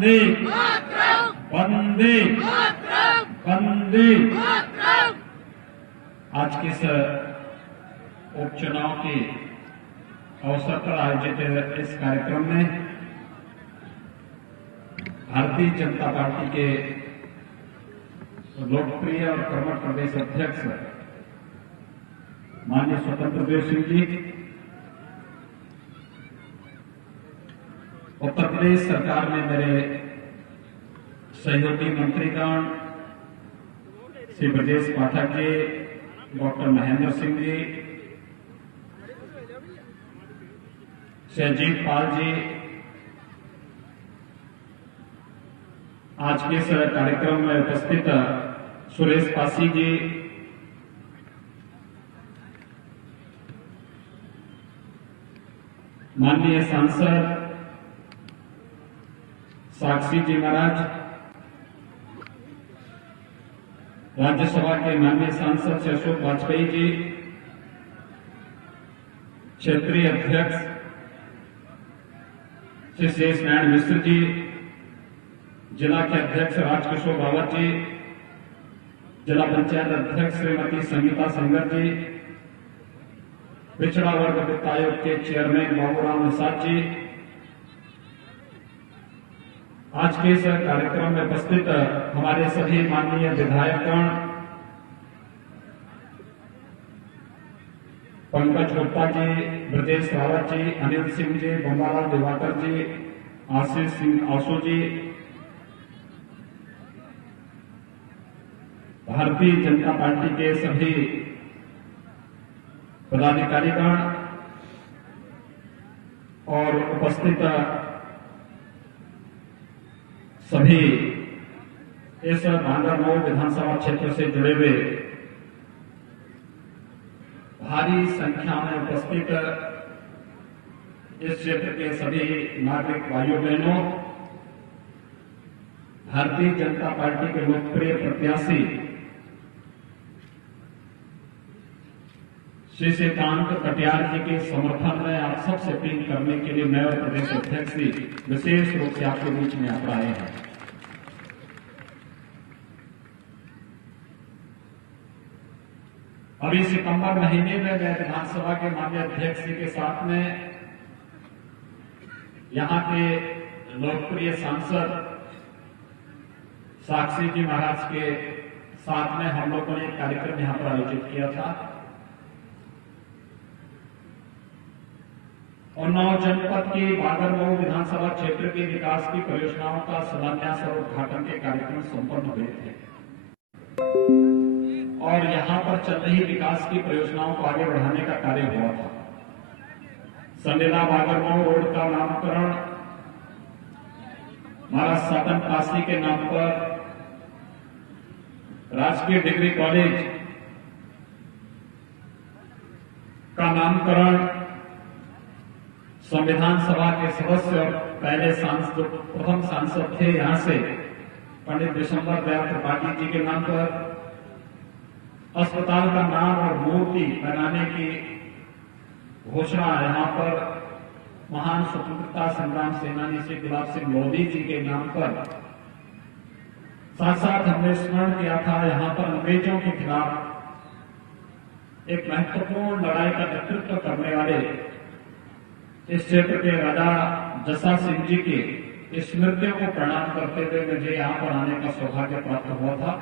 वंदे वंदे वंदे। आज के इस उपचुनाव के अवसर पर आयोजित इस कार्यक्रम में भारतीय जनता पार्टी के लोकप्रिय और कर्मठ प्रदेश अध्यक्ष माननीय स्वतंत्र देव सिंह जी, उत्तर प्रदेश सरकार में मेरे सहयोगी मंत्रीगण श्री ब्रजेश पाठक जी, डॉक्टर महेंद्र सिंह जी, श्री अजीत पाल जी, आज के इस कार्यक्रम में उपस्थित सुरेश पासी जी, माननीय सांसद साक्षी जी महाराज, राज्यसभा के माननीय सांसद श्री अशोक वाजपेयी जी, क्षेत्रीय अध्यक्ष श्री शेष नारायण मिश्र जी, जिला के अध्यक्ष राजकिशोर रावत जी, जिला पंचायत अध्यक्ष श्रीमती संगीता संगर जी, पिछड़ा वर्ग वित्त आयोग के चेयरमैन बाबूराम निषाद जी, आज के इस कार्यक्रम में उपस्थित हमारे सभी माननीय विधायकगण, पंकज गुप्ता जी, ब्रजेश रावत जी, अनिल सिंह जी, बम्बालाल दिवाकर जी, आशीष सिंह आसू जी, भारतीय जनता पार्टी के सभी पदाधिकारीगण और उपस्थित सभी इस बांगरमऊ विधानसभा क्षेत्र से जुड़े हुए भारी संख्या में उपस्थित इस क्षेत्र के सभी नागरिक भाइयों बहनों, भारतीय जनता पार्टी के लोकप्रिय प्रत्याशी श्री श्रीकांत कटियार जी के समर्थन में आप सबसे अपील करने के लिए मैं और प्रदेश अध्यक्ष जी विशेष रूप से आपके बीच में आप आए हैं। अभी सितंबर महीने में मैं विधानसभा के माननीय अध्यक्ष जी के साथ में यहां के लोकप्रिय सांसद साक्षी जी महाराज के साथ में हम लोगों ने एक कार्यक्रम यहां पर आयोजित किया था और 9 जनपद की बांगरमऊ विधानसभा क्षेत्र के विकास की परियोजनाओं का शिलान्यास और उद्घाटन के कार्यक्रम संपन्न हुए थे और यहां पर चल रही विकास की परियोजनाओं को आगे बढ़ाने का कार्य हुआ था। संडेला बांगरमऊ रोड का नामकरण महाराज साधन पासी के नाम पर, राजकीय डिग्री कॉलेज का नामकरण संविधान सभा के सदस्य और पहले प्रथम सांसद थे यहां से पंडित दिसंबर दयाल त्रिपाठी जी के नाम पर, अस्पताल का नाम और मूर्ति बनाने की घोषणा यहां पर महान स्वतंत्रता संग्राम सेनानी श्री गुलाब सिंह लोधी जी के नाम पर, साथ साथ हमने स्मरण किया था यहां पर अंग्रेजों के खिलाफ एक महत्वपूर्ण लड़ाई का नेतृत्व करने वाले इस क्षेत्र के राजा जसा सिंह जी की स्मृतियों को प्रणाम करते हुए मुझे यहां पर आने का सौभाग्य प्राप्त हुआ था।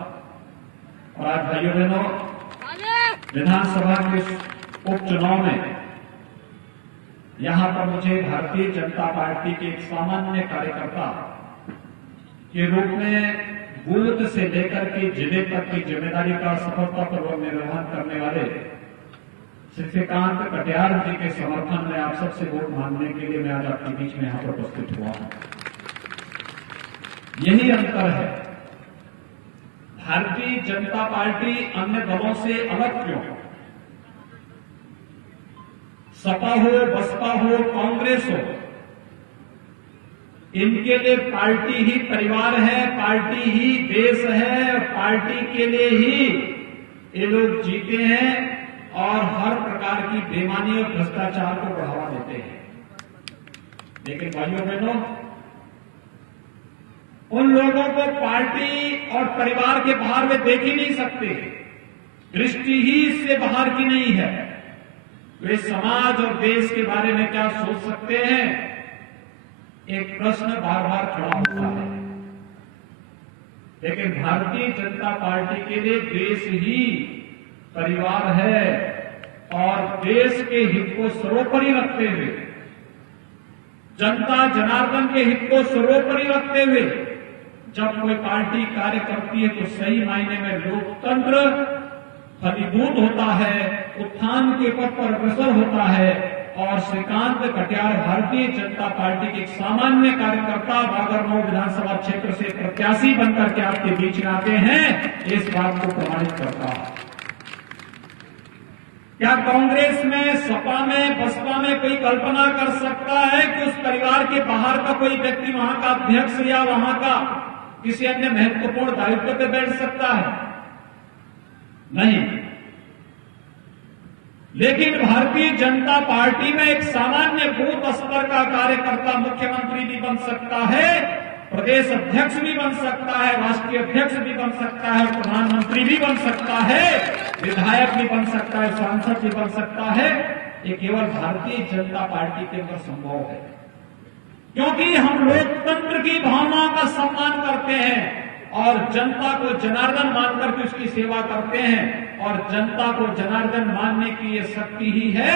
और आज भाइयों बहनों, विधानसभा के उपचुनाव में यहां पर मुझे भारतीय जनता पार्टी के एक सामान्य कार्यकर्ता के रूप में बूथ से लेकर के जिले तक की जिम्मेदारी का सफलतापूर्वक निर्वहन करने वाले श्रीकांत कटियार जी के समर्थन में आप सबसे वोट मांगने के लिए मैं आज आपके बीच में यहां पर उपस्थित हुआ हूं। यही अंतर है, भारतीय जनता पार्टी अन्य दलों से अलग क्यों? सपा हो, बसपा हो, कांग्रेस हो, इनके लिए पार्टी ही परिवार है, पार्टी ही देश है और पार्टी के लिए ही ये लोग जीते हैं और हर प्रकार की बेईमानी और भ्रष्टाचार को बढ़ावा देते हैं। लेकिन भाइयों बहनों, उन लोगों को पार्टी और परिवार के बाहर वे देख ही नहीं सकते, दृष्टि ही इससे बाहर की नहीं है। वे समाज और देश के बारे में क्या सोच सकते हैं, एक प्रश्न बार बार खड़ा होता है। लेकिन भारतीय जनता पार्टी के लिए देश ही परिवार है और देश के हित को सर्वोपरि रखते हुए, जनता जनार्दन के हित को सर्वोपरि रखते हुए जब कोई पार्टी कार्य करती है तो सही मायने में लोकतंत्र फलीभूत होता है, उत्थान के पथ पर अग्रसर होता है। और श्रीकांत कटियार भारतीय जनता पार्टी के एक सामान्य कार्यकर्ता बागरमऊ विधानसभा क्षेत्र से प्रत्याशी बनकर के आपके बीच में आते हैं, इस बात को प्रमाणित करता है। क्या कांग्रेस में, सपा में, बसपा में कोई कल्पना कर सकता है कि उस परिवार के बाहर का कोई व्यक्ति वहां का अध्यक्ष या वहां का किसी अन्य महत्वपूर्ण दायित्व पर बैठ सकता है? नहीं। लेकिन भारतीय जनता पार्टी में एक सामान्य बूथ स्तर का कार्यकर्ता मुख्यमंत्री भी बन सकता है, प्रदेश अध्यक्ष भी बन सकता है, राष्ट्रीय अध्यक्ष भी बन सकता है, प्रधानमंत्री भी बन सकता है, विधायक भी बन सकता है, सांसद भी बन सकता है। ये केवल भारतीय जनता पार्टी के अंदर संभव है, क्योंकि हम लोकतंत्र की भावनाओं का सम्मान करते हैं और जनता को जनार्दन मानकर के उसकी सेवा करते हैं। और जनता को जनार्दन मानने की ये शक्ति ही है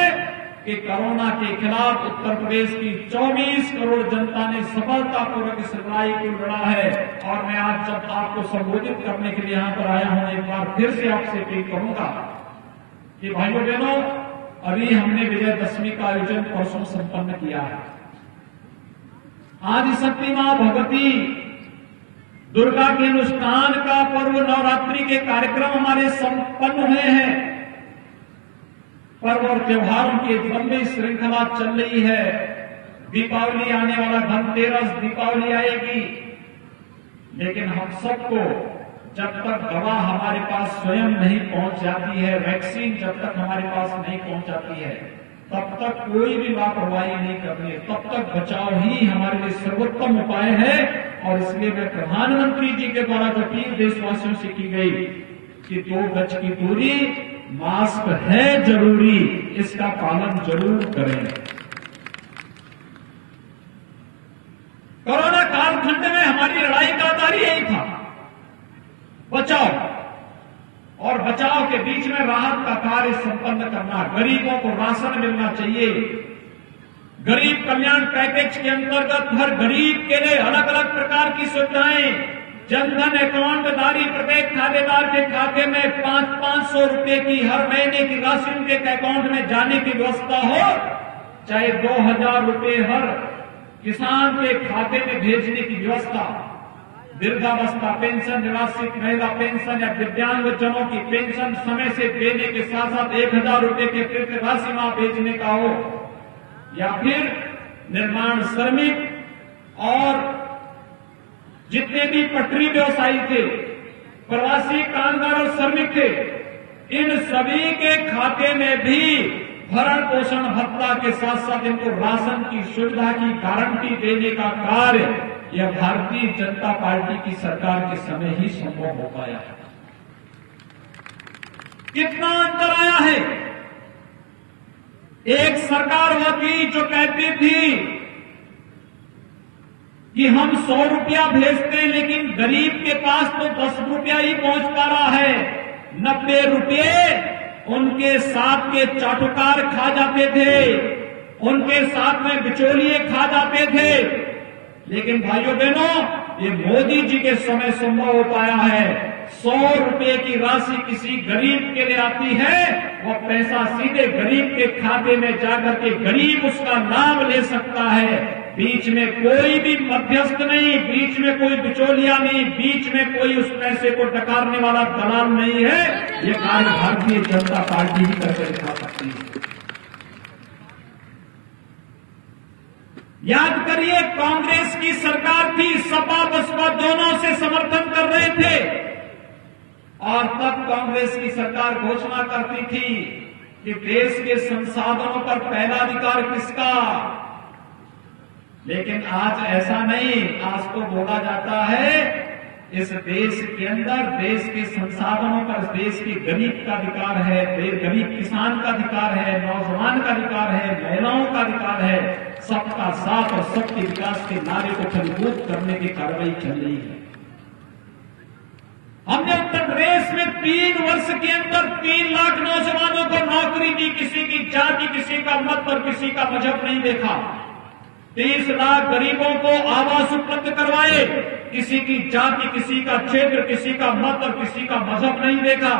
कि कोरोना के खिलाफ उत्तर प्रदेश की 24 करोड़ जनता ने सफलतापूर्वक इस लड़ाई को लड़ा है। और मैं आज जब आपको संबोधित करने के लिए यहां पर आया हूं, एक बार फिर से आपसे अपील करूंगा कि भाइयों बहनों, अभी हमने विजयदशमी का आयोजन परसों संपन्न किया है। आज शक्ति मां भगवती दुर्गा के अनुष्ठान का पर्व, नवरात्रि के कार्यक्रम हमारे संपन्न हुए हैं। पर्व और त्योहारों की लंबी श्रृंखला चल रही है। दीपावली आने वाला, धनतेरस, दीपावली आएगी। लेकिन हम सबको जब तक दवा हमारे पास स्वयं नहीं पहुंच जाती है, वैक्सीन जब तक हमारे पास नहीं पहुंच जाती है, तब तक कोई भी लापरवाही नहीं करनी है। तब तक बचाव ही हमारे लिए सर्वोत्तम उपाय है। और इसलिए मैं प्रधानमंत्री जी के द्वारा जो अपील देशवासियों से की गई कि 2 गज की दूरी, मास्क है जरूरी, इसका पालन जरूर करें। कोरोना कालखंड में हमारी लड़ाई का आधार यही था, बचाव। और बचाव के बीच में राहत का कार्य संपन्न करना। गरीबों को राशन मिलना चाहिए। गरीब कल्याण पैकेज के अंतर्गत हर गरीब के लिए अलग अलग प्रकार की सुविधाएं, जनधन अकाउंट जारी, प्रत्येक खातेदार के खाते में 500 रुपए की हर महीने की राशि उनके अकाउंट में जाने की व्यवस्था हो, चाहे 2000 रुपए हर किसान के खाते में भेजने की व्यवस्था, वृद्धावस्था पेंशन, निवासित महिला पेंशन या दिव्यांगजनों की पेंशन समय से देने के साथ साथ 1000 रुपए की अतिरिक्त राशि वहां भेजने का हो, या फिर निर्माण श्रमिक और जितने भी पटरी व्यवसायी थे, प्रवासी कामगार और श्रमिक थे, इन सभी के खाते में भी भरण पोषण भत्ता के साथ साथ इनको राशन की सुविधा की गारंटी देने का कार्य यह भारतीय जनता पार्टी की सरकार के समय ही संभव हो पाया है। कितना अंतर आया है। एक सरकार वह थी जो कहती थी कि हम 100 रुपया भेजते हैं, लेकिन गरीब के पास तो 10 रुपया ही पहुंच पा रहा है। 90 रुपये उनके साथ के चाटुकार खा जाते थे, उनके साथ में बिचौलिए खा जाते थे। लेकिन भाइयों बहनों, ये मोदी जी के समय संभव हो पाया है। 100 रुपए की राशि किसी गरीब के लिए आती है, वह पैसा सीधे गरीब के खाते में जाकर के गरीब उसका लाभ ले सकता है। बीच में कोई भी मध्यस्थ नहीं, बीच में कोई बिचौलिया नहीं, बीच में कोई उस पैसे को डकारने वाला दलाल नहीं है। ये कार्य भारतीय जनता पार्टी ही करके दिखा सकती है। याद करिए, कांग्रेस की सरकार थी, सपा बसपा दोनों से समर्थन कर रहे थे और तब कांग्रेस की सरकार घोषणा करती थी कि देश के संसाधनों पर पहला अधिकार किसका? लेकिन आज ऐसा नहीं। आज तो बोला जाता है इस देश के अंदर देश के संसाधनों पर देश के गरीब का अधिकार है, गरीब किसान का अधिकार है, नौजवान का अधिकार है, महिलाओं का अधिकार है। सबका साथ और सबके विकास के नारे को फलीभूत करने की कार्रवाई चल रही है। हमने उत्तर प्रदेश में 3 वर्ष के अंदर 3 लाख नौजवानों को नौकरी दी। किसी की जाति, किसी का मत और किसी का मजहब नहीं देखा। 30 लाख गरीबों को आवास उपलब्ध करवाए। किसी की जाति, किसी का क्षेत्र, किसी का मत और किसी का मजहब नहीं देखा।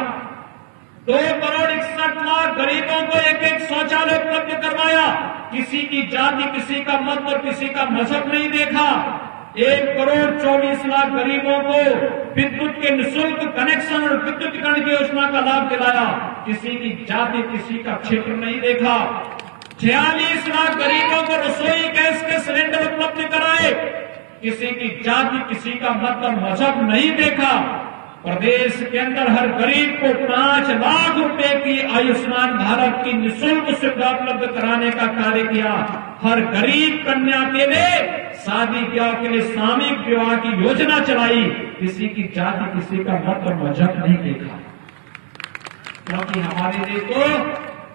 2 करोड़ 61 लाख गरीबों को एक शौचालय उपलब्ध करवाया। किसी की जाति, किसी का मत और किसी का मजहब नहीं देखा। 1 करोड़ 24 लाख गरीबों को विद्युत के निःशुल्क कनेक्शन और विद्युतीकरण की योजना का लाभ दिलाया। किसी की जाति, किसी का क्षेत्र नहीं देखा। 46 लाख गरीबों को रसोई गैस के सिलेंडर उपलब्ध कराए। किसी की जाति, किसी का मत और मजहब नहीं देखा। प्रदेश के अंदर हर गरीब को 5 लाख रुपए की आयुष्मान भारत की निःशुल्क सुविधा उपलब्ध कराने का कार्य किया। हर गरीब कन्या के लिए शादी ब्याह के लिए सामूहिक विवाह की योजना चलाई। किसी की जाति, किसी का मत और मजहब नहीं देखा। क्योंकि हमारे लिए तो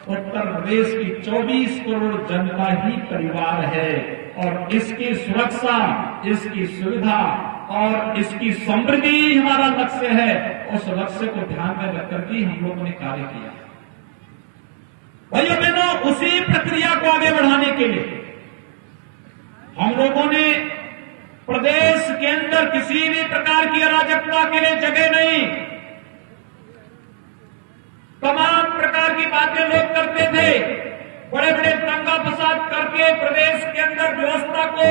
उत्तर प्रदेश की 24 करोड़ जनता ही परिवार है और इसकी सुरक्षा, इसकी सुविधा और इसकी समृद्धि हमारा लक्ष्य है। उस लक्ष्य को ध्यान में रखकर के हम लोगों ने कार्य किया। भाइयों बहनों, उसी प्रक्रिया को आगे बढ़ाने के लिए हम लोगों ने प्रदेश के अंदर किसी भी प्रकार की अराजकता के लिए जगह नहीं। तमाम प्रकार की बातें लोग करते थे, बड़े बड़े दंगा फसाद करके प्रदेश के अंदर व्यवस्था को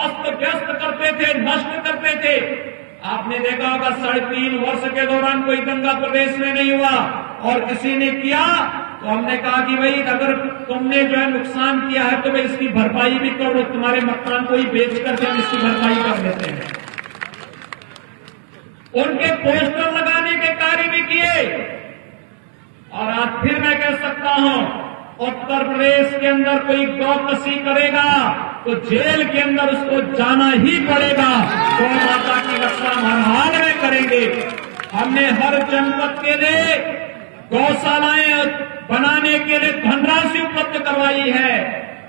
अस्त व्यस्त करते थे, नष्ट करते थे। आपने देखा होगा 3.5 वर्ष के दौरान कोई दंगा प्रदेश में नहीं हुआ और किसी ने किया तो हमने कहा कि भाई अगर तुमने जो है नुकसान किया है तो भाई इसकी भरपाई भी करो, तुम्हारे मकान को ही बेच करके हम इसकी भरपाई कर लेते हैं। उनके पोस्टर लगाने के कार्य भी किए। और आज फिर मैं कह सकता हूं, उत्तर प्रदेश के अंदर कोई गौ कसी करेगा तो जेल के अंदर उसको जाना ही पड़ेगा। गौ माता की रक्षा हर हाल में करेंगे। हमने हर जनपद के लिए गौशालाएं बनाने के लिए धनराशि उपलब्ध करवाई है।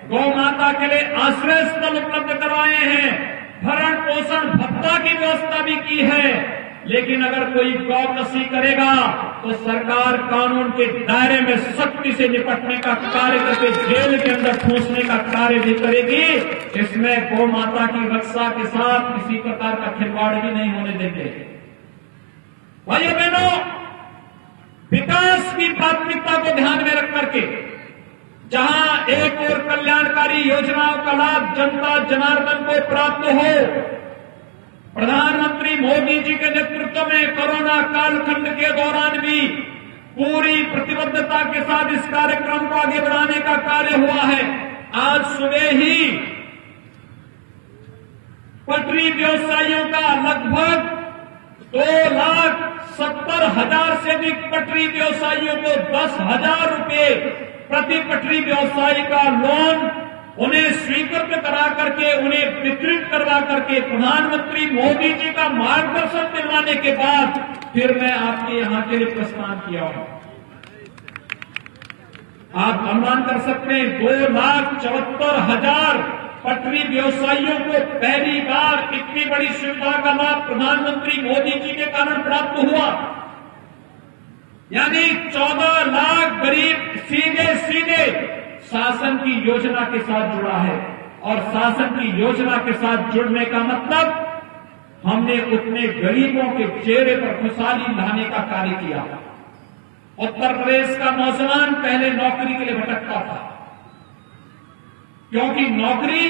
गौ माता के लिए आश्रय स्थल उपलब्ध करवाए हैं। भरण पोषण भत्ता की व्यवस्था भी की है। लेकिन अगर कोई गौ कसी करेगा तो सरकार कानून के दायरे में सख्ती से निपटने का कार्य करके जेल के अंदर ठूंसने का कार्य भी करेगी। इसमें गौ माता की रक्षा के साथ किसी प्रकार का खिलवाड़ भी नहीं होने देंगे। भाइयों बहनों, विकास की प्राथमिकता को ध्यान में रख करके जहां एक और कल्याणकारी योजनाओं का लाभ जनता जनार्दन को प्राप्त हो, प्रधानमंत्री मोदी जी के नेतृत्व में कोरोना कालखंड के दौरान भी पूरी प्रतिबद्धता के साथ इस कार्यक्रम को आगे बढ़ाने का कार्य हुआ है। आज सुबह ही पटरी व्यवसायियों का लगभग 2,70,000 से अधिक पटरी व्यवसायियों को 10,000 रुपए प्रति पटरी व्यवसायी का लोन उन्हें स्वीकृत करा करके, उन्हें वितरित करवा करके प्रधानमंत्री मोदी जी का मार्गदर्शन दिलवाने के बाद फिर मैं आपके यहां के लिए प्रस्थान किया हूं। आप अनुमान कर सकते हैं 2,74,000 पटरी व्यवसायियों को पहली बार इतनी बड़ी सुविधा का लाभ प्रधानमंत्री मोदी जी के कारण प्राप्त हुआ। यानी 14 लाख गरीब सीधे सीधे शासन की योजना के साथ जुड़ा है। और शासन की योजना के साथ जुड़ने का मतलब हमने उतने गरीबों के चेहरे पर खुशहाली लाने का कार्य किया। उत्तर प्रदेश का नौजवान पहले नौकरी के लिए भटकता था, क्योंकि नौकरी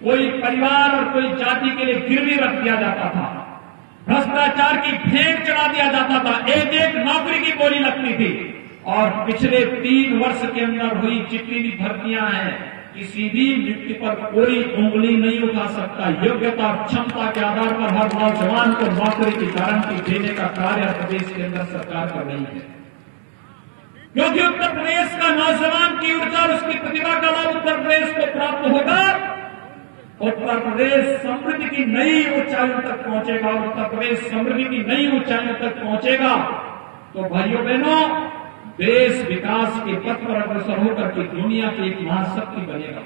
कोई परिवार और कोई जाति के लिए गिरवी रख दिया जाता था, भ्रष्टाचार की भेंट चढ़ा दिया जाता था, एक एक नौकरी की बोली लगती थी। और पिछले 3 वर्ष के अंदर हुई जितनी भी भर्तियां हैं, किसी भी नियुक्ति पर कोई उंगली नहीं उठा सकता। योग्यता और क्षमता के आधार पर हर नौजवान को नौकरी की गारंटी देने का कार्य प्रदेश के अंदर सरकार कर रही है। क्योंकि उत्तर प्रदेश का नौजवान की ऊर्जा और उसकी प्रतिभा का लाभ उत्तर प्रदेश को प्राप्त होगा उत्तर प्रदेश समृद्धि की नई ऊंचाइयों तक पहुंचेगा, उत्तर प्रदेश समृद्धि की नई ऊंचाइयों तक पहुंचेगा तो भाइयों बहनों, देश विकास के पथ पर अग्रसर होकर के दुनिया की एक महाशक्ति बनेगा।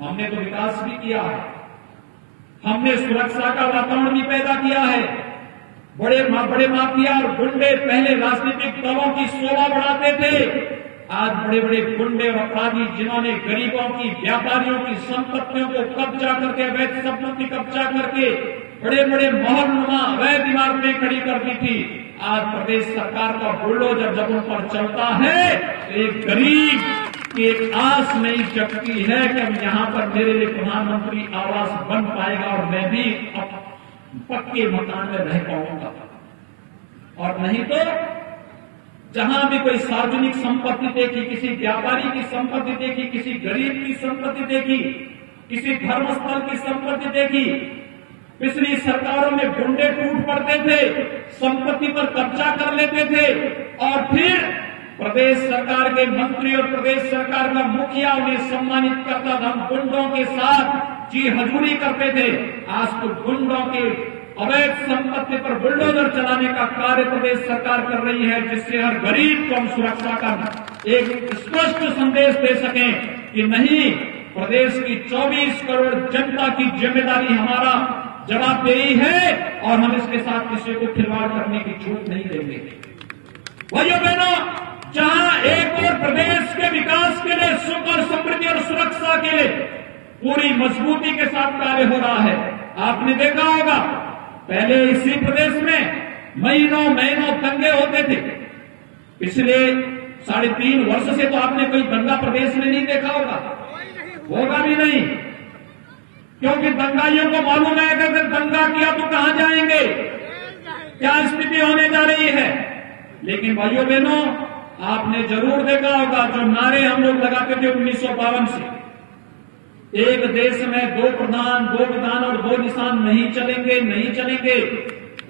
हमने तो विकास भी किया है, हमने सुरक्षा का वातावरण भी पैदा किया है। बड़े माफिया और गुंडे पहले राजनीतिक दलों की शोभा बढ़ाते थे, आज बड़े बड़े गुंडे और अपराधी जिन्होंने गरीबों की, व्यापारियों की संपत्तियों को कब्जा करके, अवैध संपत्ति कब्जा करके बड़े बड़े महलनुमा अवैध इमारतें खड़ी कर दी थी, आज प्रदेश सरकार का बुलडोजर जब उन पर चलता है तो एक गरीब की एक आस नहीं जगती है कि अब यहां पर मेरे लिए प्रधानमंत्री आवास बन पाएगा और मैं भी पक्के मकान में रह पाऊंगा। और नहीं तो जहां भी कोई सार्वजनिक संपत्ति देखी, किसी व्यापारी की संपत्ति देखी, किसी गरीब की संपत्ति देखी, किसी धर्मस्थल की संपत्ति देखी, पिछली सरकारों में गुंडे टूट पड़ते थे, संपत्ति पर कब्जा कर लेते थे और फिर प्रदेश सरकार के मंत्री और प्रदेश सरकार का मुखिया उन्हें सम्मानित करता था। हम गुंडों के साथ जी हजूरी करते थे। आज तो गुंडों के अवैध संपत्ति पर बुलडोजर चलाने का कार्य प्रदेश सरकार कर रही है, जिससे हर गरीब को हम सुरक्षा का एक स्पष्ट संदेश दे सकें कि नहीं, प्रदेश की 24 करोड़ जनता की जिम्मेदारी हमारा जवाबदेही है और हम इसके साथ किसी को खिलवाड़ करने की छूट नहीं देंगे। भाइयों बहनों, जहां एक और प्रदेश के विकास के लिए, सुख और समृद्धि और सुरक्षा के लिए पूरी मजबूती के साथ कार्य हो रहा है। आपने देखा होगा पहले इसी प्रदेश में महीनों महीनों दंगे होते थे। पिछले 3.5 वर्ष से तो आपने कोई दंगा प्रदेश में नहीं देखा होगा भी नहीं, क्योंकि दंगाइयों को मालूम है कि अगर दंगा किया तो कहां जाएंगे, क्या स्थिति होने जा रही है। लेकिन भाइयों बहनों, आपने जरूर देखा होगा जो नारे हम लोग लगाते थे 1952 से, एक देश में 2 प्रधान, 2 विधान और 2 निशान नहीं चलेंगे।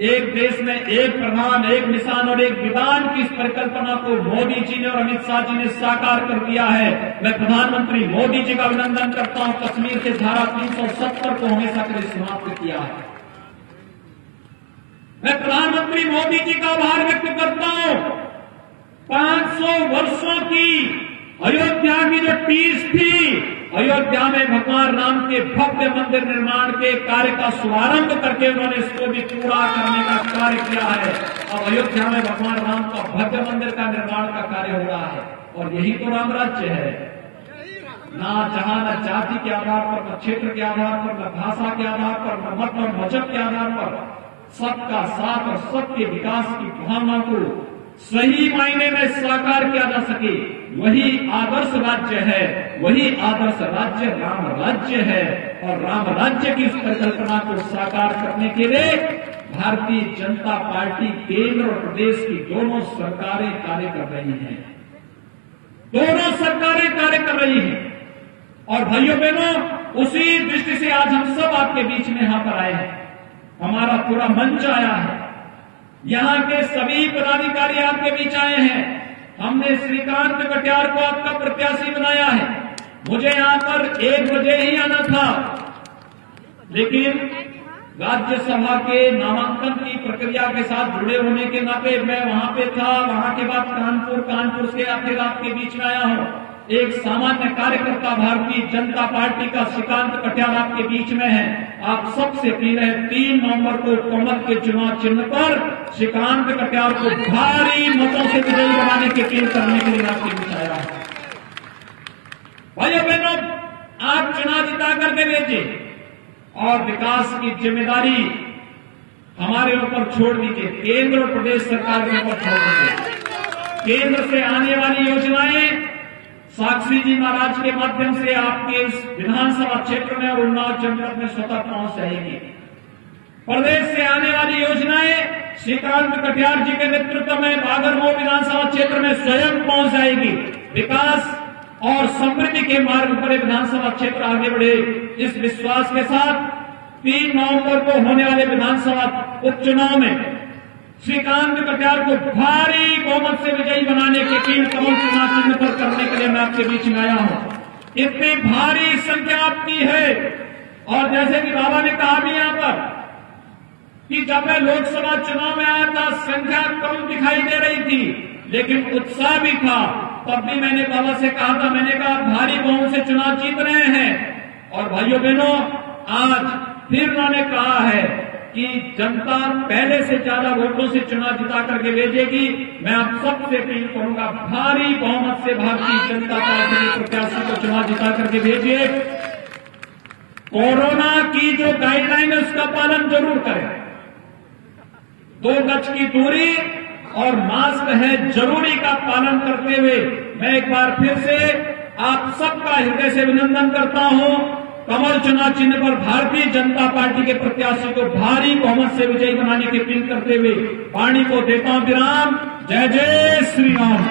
एक देश में 1 प्रधान, 1 निशान और 1 विधान की इस परिकल्पना को मोदी जी ने और अमित शाह जी ने साकार कर दिया है। मैं प्रधानमंत्री मोदी जी का अभिनंदन करता हूं, कश्मीर से धारा 370 को हमेशा के लिए समाप्त किया है। मैं प्रधानमंत्री मोदी जी का आभार व्यक्त करता हूं। 500 वर्षों की अयोध्या की जो टीस थी, अयोध्या में भगवान राम के भव्य मंदिर निर्माण के कार्य का शुभारंभ करके उन्होंने इसको भी पूरा करने का कार्य किया है। अब अयोध्या में भगवान राम का भव्य मंदिर का निर्माण का कार्य हो रहा है और यही तो राम राज्य है। न जाति के आधार पर, न क्षेत्र के आधार पर, न भाषा के आधार पर, न मत और मजहब के आधार पर सबका साथ और सबके विकास की भावना को सही मायने में साकार किया जा सके, वही आदर्श राज्य है। वही आदर्श राज्य राम राज्य है और राम राज्य की इस परिकल्पना को साकार करने के लिए भारतीय जनता पार्टी केंद्र और प्रदेश की दोनों सरकारें कार्य कर रही हैं। और भाइयों बहनों, उसी दृष्टि से आज हम सब आपके बीच में यहां पर आए हैं। हमारा पूरा मंच आया है, यहां के सभी पदाधिकारी आपके बीच आए हैं। हमने श्रीकांत कटियार को आपका प्रत्याशी बनाया है। मुझे यहां पर 1 बजे ही आना था, लेकिन राज्यसभा के नामांकन की प्रक्रिया के साथ जुड़े होने के नाते मैं वहां पे था। वहां के बाद कानपुर से फिर आपके बीच में आया हूं। एक सामान्य कार्यकर्ता भारतीय जनता पार्टी का श्रीकांत कटियार आपके बीच में है। आप सबसे अपील है 3 नवंबर को कमल के चुनाव चिन्ह पर श्रीकांत कटियार को भारी मतों से विजयी बनाने की अपील करने के लिए आपके बीच आया है। भाइयों बहनों, आप चुनाव जिता करके भेजिए और विकास की जिम्मेदारी हमारे ऊपर छोड़ दीजिए, केंद्र और प्रदेश सरकार के ऊपर छोड़ दीजिए। केंद्र से आने वाली योजनाएं साक्षी जी महाराज के माध्यम से आपके इस विधानसभा क्षेत्र में और उन्नाव जनपद में स्वतः पहुंच जाएगी। प्रदेश से आने वाली योजनाएं श्रीकांत कटियार जी के नेतृत्व में बागरमऊ विधानसभा क्षेत्र में स्वयं पहुंच जाएगी। विकास और समृद्धि के मार्ग पर विधानसभा क्षेत्र आगे बढ़े, इस विश्वास के साथ 3 नवंबर को होने वाले विधानसभा उपचुनाव में श्रीकांत कटियार को भारी बहुमत से विजयी बनाने की अपील कमल चुनाव चिन्ह पर करने के लिए मैं आपके बीच में आया हूं। इतनी भारी संख्या आपकी है और जैसे कि बाबा ने कहा भी यहां पर कि जब मैं लोकसभा चुनाव में आया था संख्या कम दिखाई दे रही थी, लेकिन उत्साह भी था। तब भी मैंने बाबा से कहा था, मैंने कहा भारी बहुमत से चुनाव जीत रहे हैं। और भाइयों बहनों, आज फिर उन्होंने कहा है कि जनता पहले से ज्यादा वोटों से चुनाव जिता करके भेजेगी। मैं आप सबसे अपील करूंगा, भारी बहुमत से भारतीय जनता पार्टी के प्रत्याशी को चुनाव जिता करके भेजिए। कोरोना की जो गाइडलाइन है उसका पालन जरूर करें। 2 गज की दूरी और मास्क है जरूरी का पालन करते हुए मैं एक बार फिर से आप सबका हृदय से अभिनंदन करता हूं। कमल चुनाव चिन्ह पर भारतीय जनता पार्टी के प्रत्याशी को भारी बहुमत से विजयी बनाने की अपील करते हुए वाणी को देता हूं विराम। जय जय श्री राम।